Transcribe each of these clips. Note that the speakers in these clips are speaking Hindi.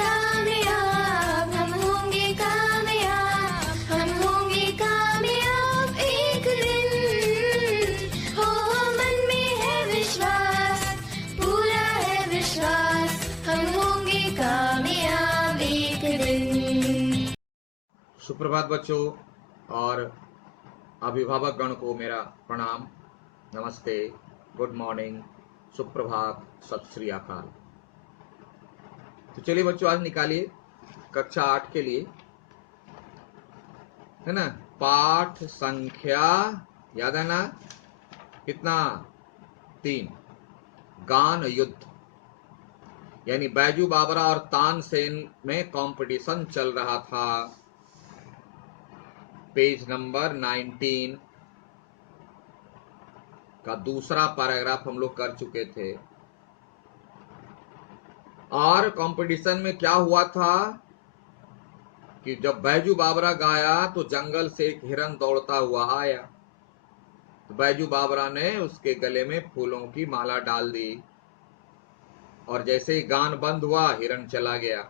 कामयाब, हम होंगे कामयाब, हम होंगे कामयाब एक दिन। हो मन में है विश्वास, पूरा है विश्वास, हम होंगे कामयाब एक दिन। सुप्रभात बच्चों और अभिभावक गण को मेरा प्रणाम, नमस्ते, गुड मॉर्निंग, सुप्रभात, सत श्री अकाल। तो चलिए बच्चों, आज निकालिए कक्षा 8 के लिए, है ना, पाठ संख्या याद है ना, कितना, 3, गान युद्ध। यानी बैजू बावरा और तानसेन में कंपटीशन चल रहा था। पेज नंबर 19 का दूसरा पैराग्राफ हम लोग कर चुके थे। और कंपटीशन में क्या हुआ था कि जब बैजू बावरा गाया तो जंगल से एक हिरन दौड़ता हुआ आया। तो बैजू बावरा ने उसके गले में फूलों की माला डाल दी और जैसे ही गान बंद हुआ हिरन चला गया।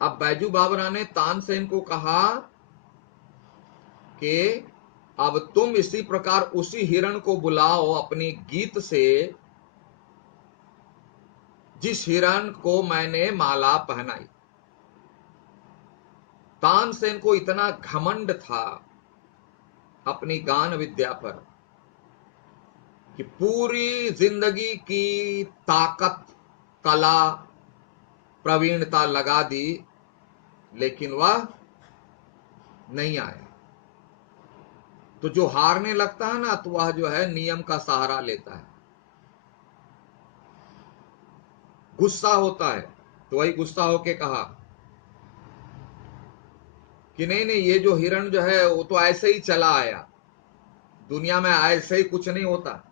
अब बैजू बावरा ने तानसेन को कहा कि अब तुम इसी प्रकार उसी हिरण को बुलाओ अपनी गीत से, जिस हिरण को मैंने माला पहनाई। तानसेन को इतना घमंड था अपनी गान विद्या पर कि पूरी जिंदगी की ताकत, कला, प्रवीणता लगा दी, लेकिन वह नहीं आया। तो जो हारने लगता है ना, तो वह जो है नियम का सहारा लेता है, गुस्सा होता है। तो वही गुस्सा होके कहा कि नहीं नहीं, ये जो हिरण जो है वो तो ऐसे ही चला आया, दुनिया में ऐसे ही कुछ नहीं होता।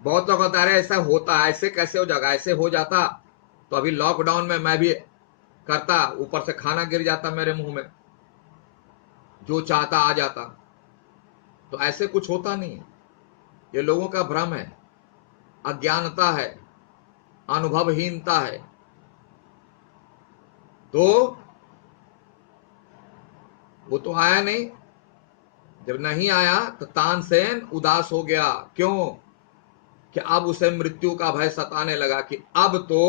बहुत लोग बता रहे ऐसा होता, ऐसे कैसे हो जाएगा, ऐसे हो जाता तो अभी लॉकडाउन में मैं भी करता, ऊपर से खाना गिर जाता मेरे मुंह में, जो चाहता आ जाता। तो ऐसे कुछ होता नहीं है, ये लोगों का भ्रम है, अज्ञानता है, अनुभवहीनता है। तो वो तो आया नहीं। जब नहीं आया तो तानसेन उदास हो गया। क्यों? कि अब उसे मृत्यु का भय सताने लगा कि अब तो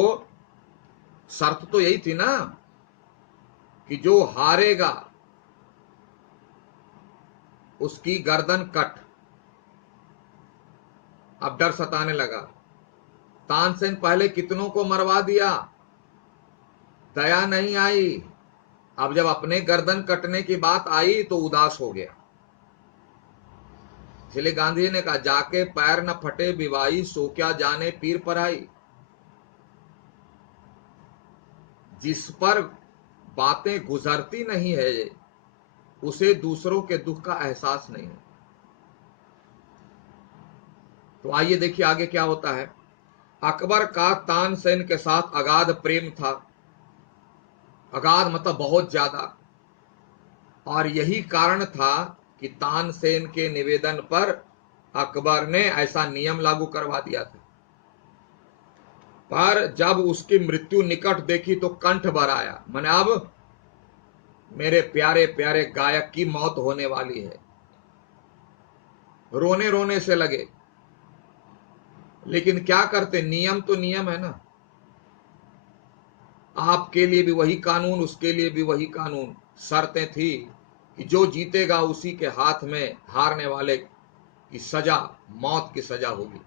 शर्त तो यही थी ना कि जो हारेगा उसकी गर्दन कट। अब डर सताने लगा। तानसेन पहले कितनों को मरवा दिया, दया नहीं आई। अब जब अपने गर्दन कटने की बात आई तो उदास हो गया। इसलिए गांधी जी ने कहा, जाके पैर न फटे विवाही, सो क्या जाने पीर पराई। जिस पर बातें गुजरती नहीं है उसे दूसरों के दुख का एहसास नहीं है। तो आइए देखिए आगे क्या होता है। अकबर का तानसेन के साथ अगाध प्रेम था, अगाध मतलब बहुत ज्यादा। और यही कारण था कि तानसेन के निवेदन पर अकबर ने ऐसा नियम लागू करवा दिया था। पर जब उसकी मृत्यु निकट देखी तो कंठ भर आया। मैंने अब मेरे प्यारे प्यारे गायक की मौत होने वाली है, रोने रोने से लगे। लेकिन क्या करते, नियम तो नियम है ना, आपके लिए भी वही कानून, उसके लिए भी वही कानून। शर्तें थी कि जो जीतेगा उसी के हाथ में हारने वाले की सजा, मौत की सजा होगी।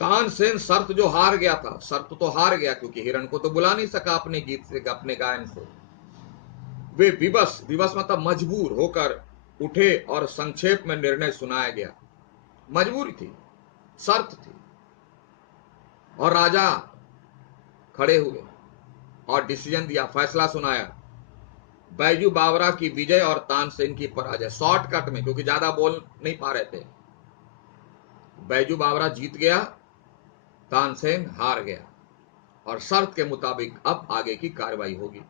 तानसेन शर्त जो हार गया था, शर्त तो हार गया क्योंकि हिरण को तो बुला नहीं सका अपने गीत से, अपने गायन से। वे विवश, विवश मतलब मजबूर होकर उठे और संक्षेप में निर्णय सुनाया गया। मजबूरी थी, शर्त थी। और राजा खड़े हुए और डिसीजन दिया, फैसला सुनाया। बैजू बावरा की विजय और तानसेन की पराजय। शॉर्टकट में, क्योंकि ज्यादा बोल नहीं पा रहे थे। बैजू बावरा जीत गया, तानसेन हार गया, और शर्त के मुताबिक अब आगे की कार्रवाई होगी।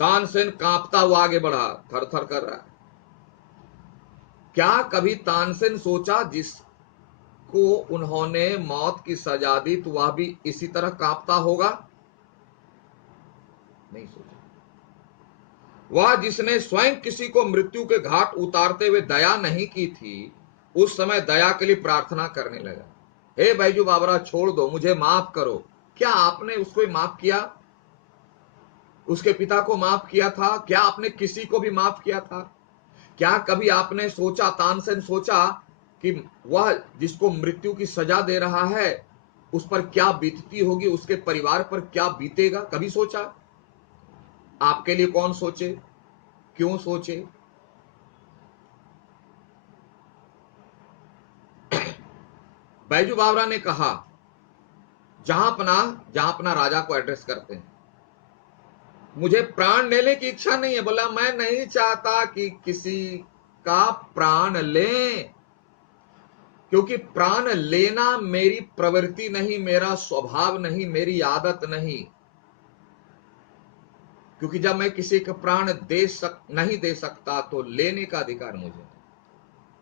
तानसेन कांपता हुआ आगे बढ़ा, थर थर कर रहा है। क्या कभी तानसेन सोचा जिसको जिसको उन्होंने मौत की सजा दी तो वह भी इसी तरह कांपता होगा? नहीं सोचा। वह जिसने स्वयं किसी को मृत्यु के घाट उतारते हुए दया नहीं की थी, उस समय दया के लिए प्रार्थना करने लगा, हे बैजू बाबरा छोड़ दो, मुझे माफ करो। क्या आपने उसको माफ किया? उसके पिता को माफ किया था? क्या आपने किसी को भी माफ किया था? क्या कभी आपने सोचा, तानसेन सोचा कि वह जिसको मृत्यु की सजा दे रहा है उस पर क्या बीतती होगी, उसके परिवार पर क्या बीतेगा? कभी सोचा? आपके लिए कौन सोचे? क्यों सोचे? बैजू बावरा ने कहा, जहां अपना राजा को एड्रेस करते हैं, मुझे प्राण लेने की इच्छा नहीं है। बोला, मैं नहीं चाहता कि किसी का प्राण लें, क्योंकि प्राण लेना मेरी प्रवृत्ति नहीं, मेरा स्वभाव नहीं, मेरी आदत नहीं। क्योंकि जब मैं किसी का प्राण नहीं दे सकता तो लेने का अधिकार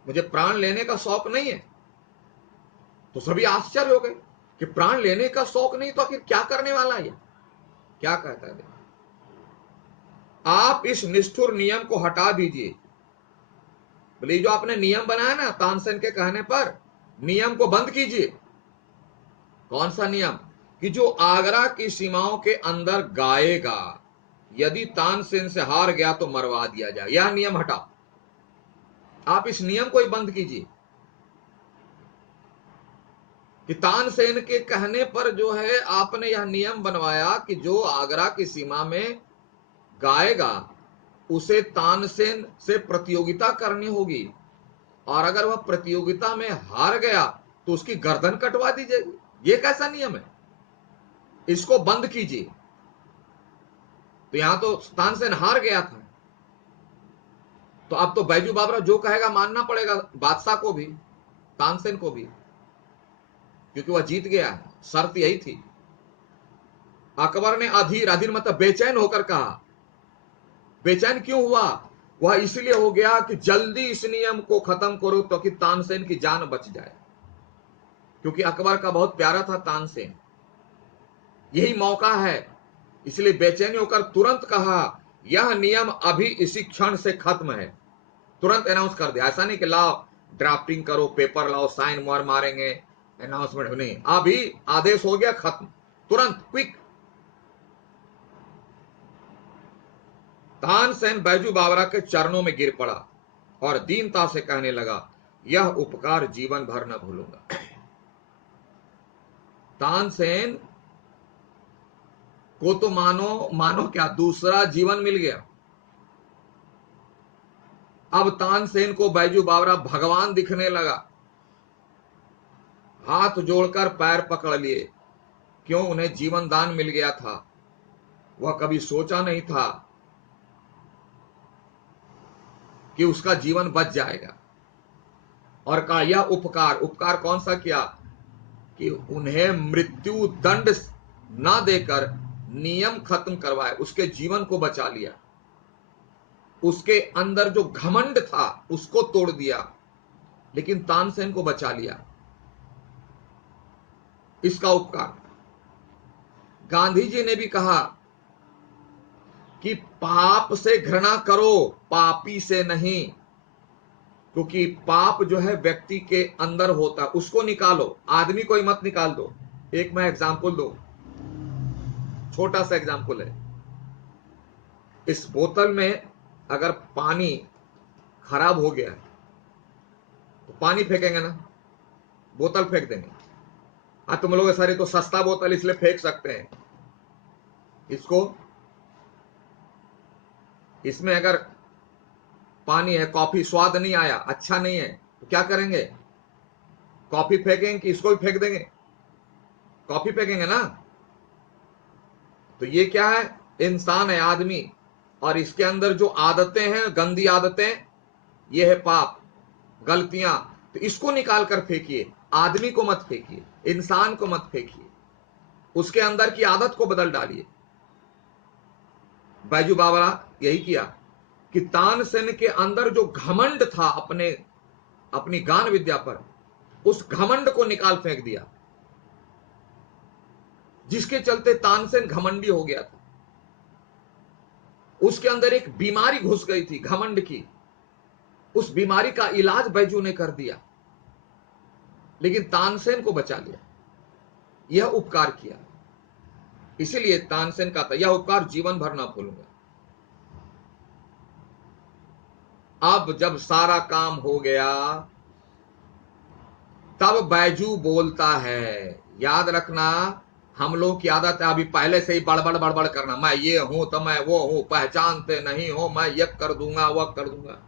मुझे प्राण लेने का शौक नहीं है। तो सभी आश्चर्य हो गए कि प्राण लेने का शौक नहीं तो आखिर क्या करने वाला है? क्या कहता है? आप इस निष्ठुर नियम को हटा दीजिए। बोले, जो आपने नियम बनाया ना, तानसेन के कहने पर नियम को बंद कीजिए। कौन सा नियम? कि जो आगरा की सीमाओं के अंदर गाएगा, यदि तानसेन से हार गया तो मरवा दिया जाए। यह नियम हटा, आप इस नियम को ही बंद कीजिए कि तानसेन के कहने पर जो है आपने यह नियम बनवाया कि जो आगरा की सीमा में गाएगा उसे तानसेन से प्रतियोगिता करनी होगी, और अगर वह प्रतियोगिता में हार गया तो उसकी गर्दन कटवा दी जाएगी। यह कैसा नियम है? इसको बंद कीजिए। तो यहां तो तानसेन हार गया था, तो अब तो बैजू बाबरा जो कहेगा मानना पड़ेगा, बादशाह को भी, तानसेन को भी, क्योंकि वह जीत गया है। शर्त यही थी। अकबर ने अधीर मतलब बेचैन होकर कहा। बेचैन क्यों हुआ? वह इसलिए हो गया कि जल्दी इस नियम को खत्म करो तो कि तानसेन की जान बच जाए, क्योंकि अकबर का बहुत प्यारा था तानसेन। यही मौका है, इसलिए बेचैनी होकर तुरंत कहा, यह नियम अभी इसी क्षण से खत्म है। तुरंत अनाउंस कर दिया। ऐसा नहीं कि लाओ ड्राफ्टिंग करो, पेपर लाओ, साइन मोहर मारेंगे, अनाउंसमेंट नहीं। अभी आदेश हो गया, खत्म, तुरंत, क्विक। तानसेन बैजू बावरा के चरणों में गिर पड़ा और दीनता से कहने लगा, यह उपकार जीवन भर न भूलूंगा। तानसेन को तो मानो क्या दूसरा जीवन मिल गया। अब तानसेन को बैजू बावरा भगवान दिखने लगा। हाथ जोड़कर पैर पकड़ लिए। क्यों? उन्हें जीवन दान मिल गया था। वह कभी सोचा नहीं था कि उसका जीवन बच जाएगा। और कहा, यह उपकार कौन सा किया? कि उन्हें मृत्यु दंड ना देकर नियम खत्म करवाए, उसके जीवन को बचा लिया। उसके अंदर जो घमंड था उसको तोड़ दिया, लेकिन तानसेन को बचा लिया। इसका उपकार। गांधी जी ने भी कहा कि पाप से घृणा करो, पापी से नहीं, क्योंकि पाप जो है व्यक्ति के अंदर होता है, उसको निकालो, आदमी को ही मत निकाल दो। एक मैं एग्जाम्पल दो, छोटा सा एग्जाम्पल है। इस बोतल में अगर पानी खराब हो गया तो पानी फेंकेंगे ना, बोतल फेंक देंगे। तुम लोग सारे तो सस्ता बोतल इसलिए फेंक सकते हैं इसको। इसमें अगर पानी है, कॉफी स्वाद नहीं आया, अच्छा नहीं है, तो क्या करेंगे? कॉफी फेंकेंगे कि इसको भी फेंक देंगे? कॉफी फेंकेंगे ना। तो ये क्या है? इंसान है, आदमी, और इसके अंदर जो आदतें हैं, गंदी आदतें, ये है पाप, गलतियां। तो इसको निकाल कर फेंकिए, आदमी को मत फेंकिए, इंसान को मत फेंकिए, उसके अंदर की आदत को बदल डालिए। बैजू बावरा यही किया कि तानसेन के अंदर जो घमंड था अपनी गान विद्या पर, उस घमंड को निकाल फेंक दिया, जिसके चलते तानसेन घमंडी हो गया था। उसके अंदर एक बीमारी घुस गई थी घमंड की। उस बीमारी का इलाज बैजू ने कर दिया, लेकिन तानसेन को बचा लिया। यह उपकार किया, इसीलिए तानसेन का था, यह उपकार जीवन भर ना भूलूंगा। अब जब सारा काम हो गया, तब बैजू बोलता है। याद रखना, हम लोग की आदत है अभी पहले से ही बड़बड़ बड़बड़ करना, मैं ये हूं तो मैं वो हूं, पहचानते नहीं हो, मैं ये कर दूंगा वह कर दूंगा।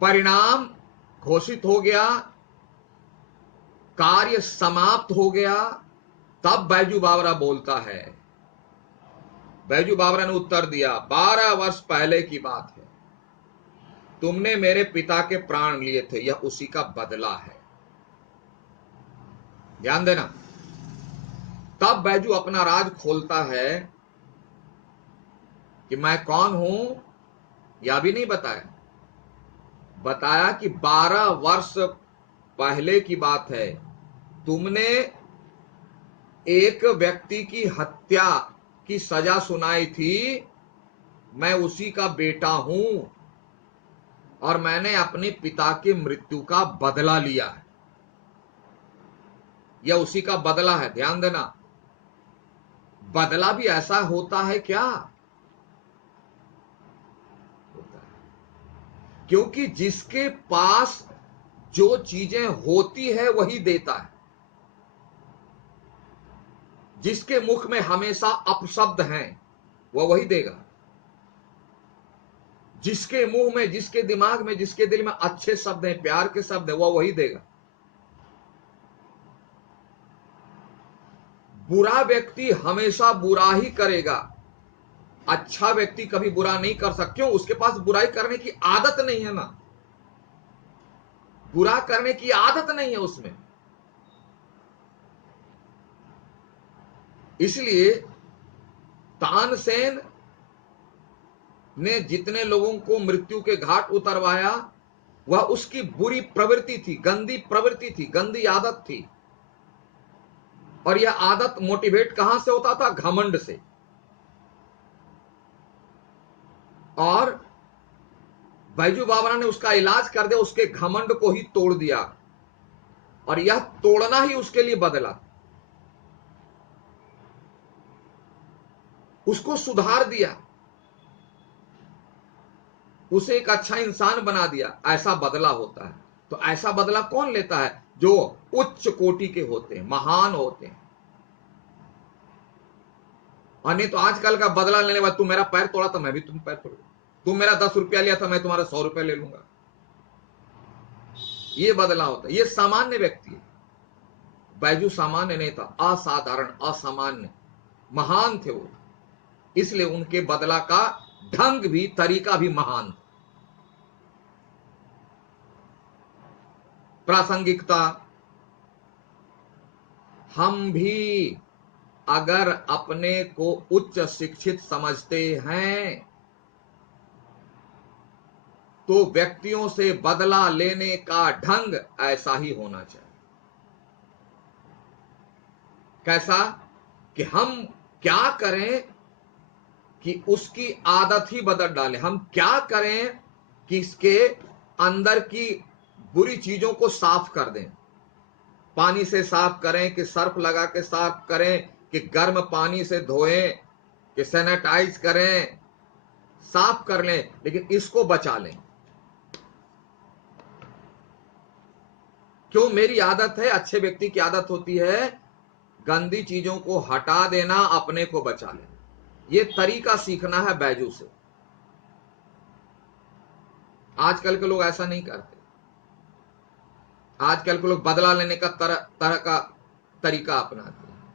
परिणाम घोषित हो गया, कार्य समाप्त हो गया, तब बैजू बावरा बोलता है। बैजू बावरा ने उत्तर दिया, 12 वर्ष पहले की बात है, तुमने मेरे पिता के प्राण लिए थे, यह उसी का बदला है। ध्यान देना। तब बैजू अपना राज खोलता है कि मैं कौन हूं, यह भी नहीं बताया। बताया कि 12 वर्ष पहले की बात है, तुमने एक व्यक्ति की हत्या की सजा सुनाई थी, मैं उसी का बेटा हूं और मैंने अपने पिता की मृत्यु का बदला लिया है। यह उसी का बदला है। ध्यान देना, बदला भी ऐसा होता है क्या? होता है। क्योंकि जिसके पास जो चीजें होती है वही देता है। जिसके मुख में हमेशा अपशब्द हैं वह वही देगा। जिसके मुंह में, जिसके दिमाग में, जिसके दिल में अच्छे शब्द हैं, प्यार के शब्द हैं, वह वही देगा। बुरा व्यक्ति हमेशा बुरा ही करेगा, अच्छा व्यक्ति कभी बुरा नहीं कर सकता। क्यों? उसके पास बुराई करने की आदत नहीं है ना, बुरा करने की आदत नहीं है उसमें। इसलिए तानसेन ने जितने लोगों को मृत्यु के घाट उतरवाया, वह उसकी बुरी प्रवृत्ति थी, गंदी प्रवृत्ति थी, गंदी आदत थी। और यह आदत मोटिवेट कहां से होता था? घमंड से। और बैजू बावरा ने उसका इलाज कर दिया, उसके घमंड को ही तोड़ दिया, और यह तोड़ना ही उसके लिए बदला। उसको सुधार दिया, उसे एक अच्छा इंसान बना दिया। ऐसा बदला होता है। तो ऐसा बदला कौन लेता है? जो उच्च कोटि के होते हैं, महान होते हैं। और नहीं तो आजकल का बदला लेने वाला, तुम मेरा पैर तोड़ा तो मैं भी तुम पैर तोड़, तुम मेरा 10 रुपया लिया था मैं तुम्हारा 100 रुपया ले लूंगा। ये बदला होता है। ये सामान्य व्यक्ति है। बैजू सामान्य नहीं था, असाधारण, असामान्य, महान थे वो। इसलिए उनके बदला का ढंग भी, तरीका भी महान। प्रासंगिकता, हम भी अगर अपने को उच्च शिक्षित समझते हैं तो व्यक्तियों से बदला लेने का ढंग ऐसा ही होना चाहिए। कैसा? कि हम क्या करें कि उसकी आदत ही बदल डालें। हम क्या करें कि इसके अंदर की बुरी चीजों को साफ कर दें। पानी से साफ करें कि सर्फ लगा के साफ करें, कि गर्म पानी से धोएं, कि सैनिटाइज करें, साफ कर लें, लेकिन इसको बचा लें। क्यों? मेरी आदत है, अच्छे व्यक्ति की आदत होती है गंदी चीजों को हटा देना, अपने को बचा लेना। ये तरीका सीखना है बैजू से। आजकल के लोग ऐसा नहीं करते। आजकल के लोग बदला लेने का तरह का तरीका अपनाते हैं,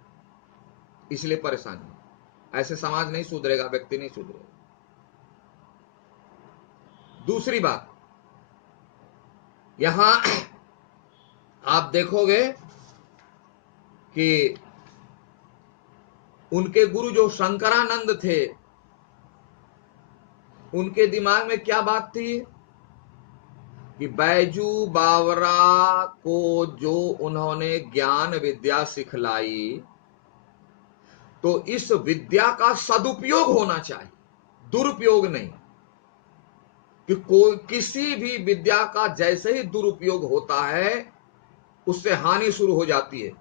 इसलिए परेशानी। ऐसे समाज नहीं सुधरेगा, व्यक्ति नहीं सुधरेगा। दूसरी बात, यहां आप देखोगे कि उनके गुरु जो शंकरानंद थे, उनके दिमाग में क्या बात थी? कि बैजू बावरा को जो उन्होंने ज्ञान विद्या सिखलाई, तो इस विद्या का सदुपयोग होना चाहिए, दुरुपयोग नहीं। कि कोई किसी भी विद्या का जैसे ही दुरुपयोग होता है उससे हानि शुरू हो जाती है,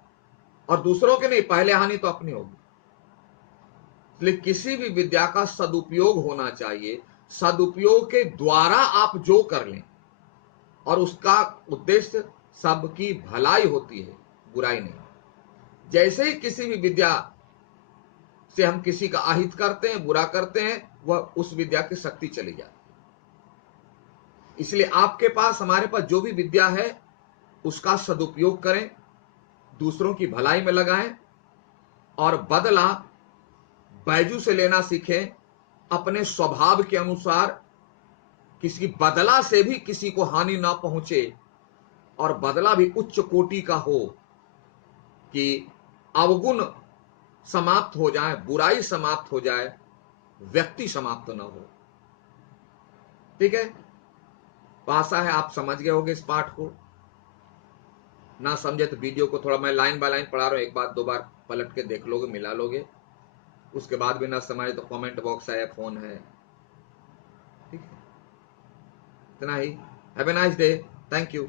और दूसरों के नहीं, पहले हानि तो अपनी होगी। इसलिए किसी भी विद्या का सदुपयोग होना चाहिए। सदुपयोग के द्वारा आप जो कर लें, और उसका उद्देश्य सबकी भलाई होती है, बुराई नहीं। जैसे ही किसी भी विद्या से हम किसी का अहित करते हैं, बुरा करते हैं, वह उस विद्या की शक्ति चली जाती है। इसलिए आपके पास, हमारे पास जो भी विद्या है उसका सदुपयोग करें, दूसरों की भलाई में लगाएं, और बदला बैजू से लेना सीखें। अपने स्वभाव के अनुसार किसी बदला से भी किसी को हानि ना पहुंचे, और बदला भी उच्च कोटि का हो, कि अवगुण समाप्त हो जाए, बुराई समाप्त हो जाए, व्यक्ति समाप्त न हो। ठीक है, तो आशा है आप समझ गए होंगे इस पाठ को। ना समझे तो वीडियो को थोड़ा, मैं लाइन बाय लाइन पढ़ा रहा हूं, एक बार दो बार पलट के देख लोगे, मिला लोगे। उसके बाद भी ना समझे तो कमेंट बॉक्स है, फोन है। ठीक है, इतना ही। Have a nice day, thank you.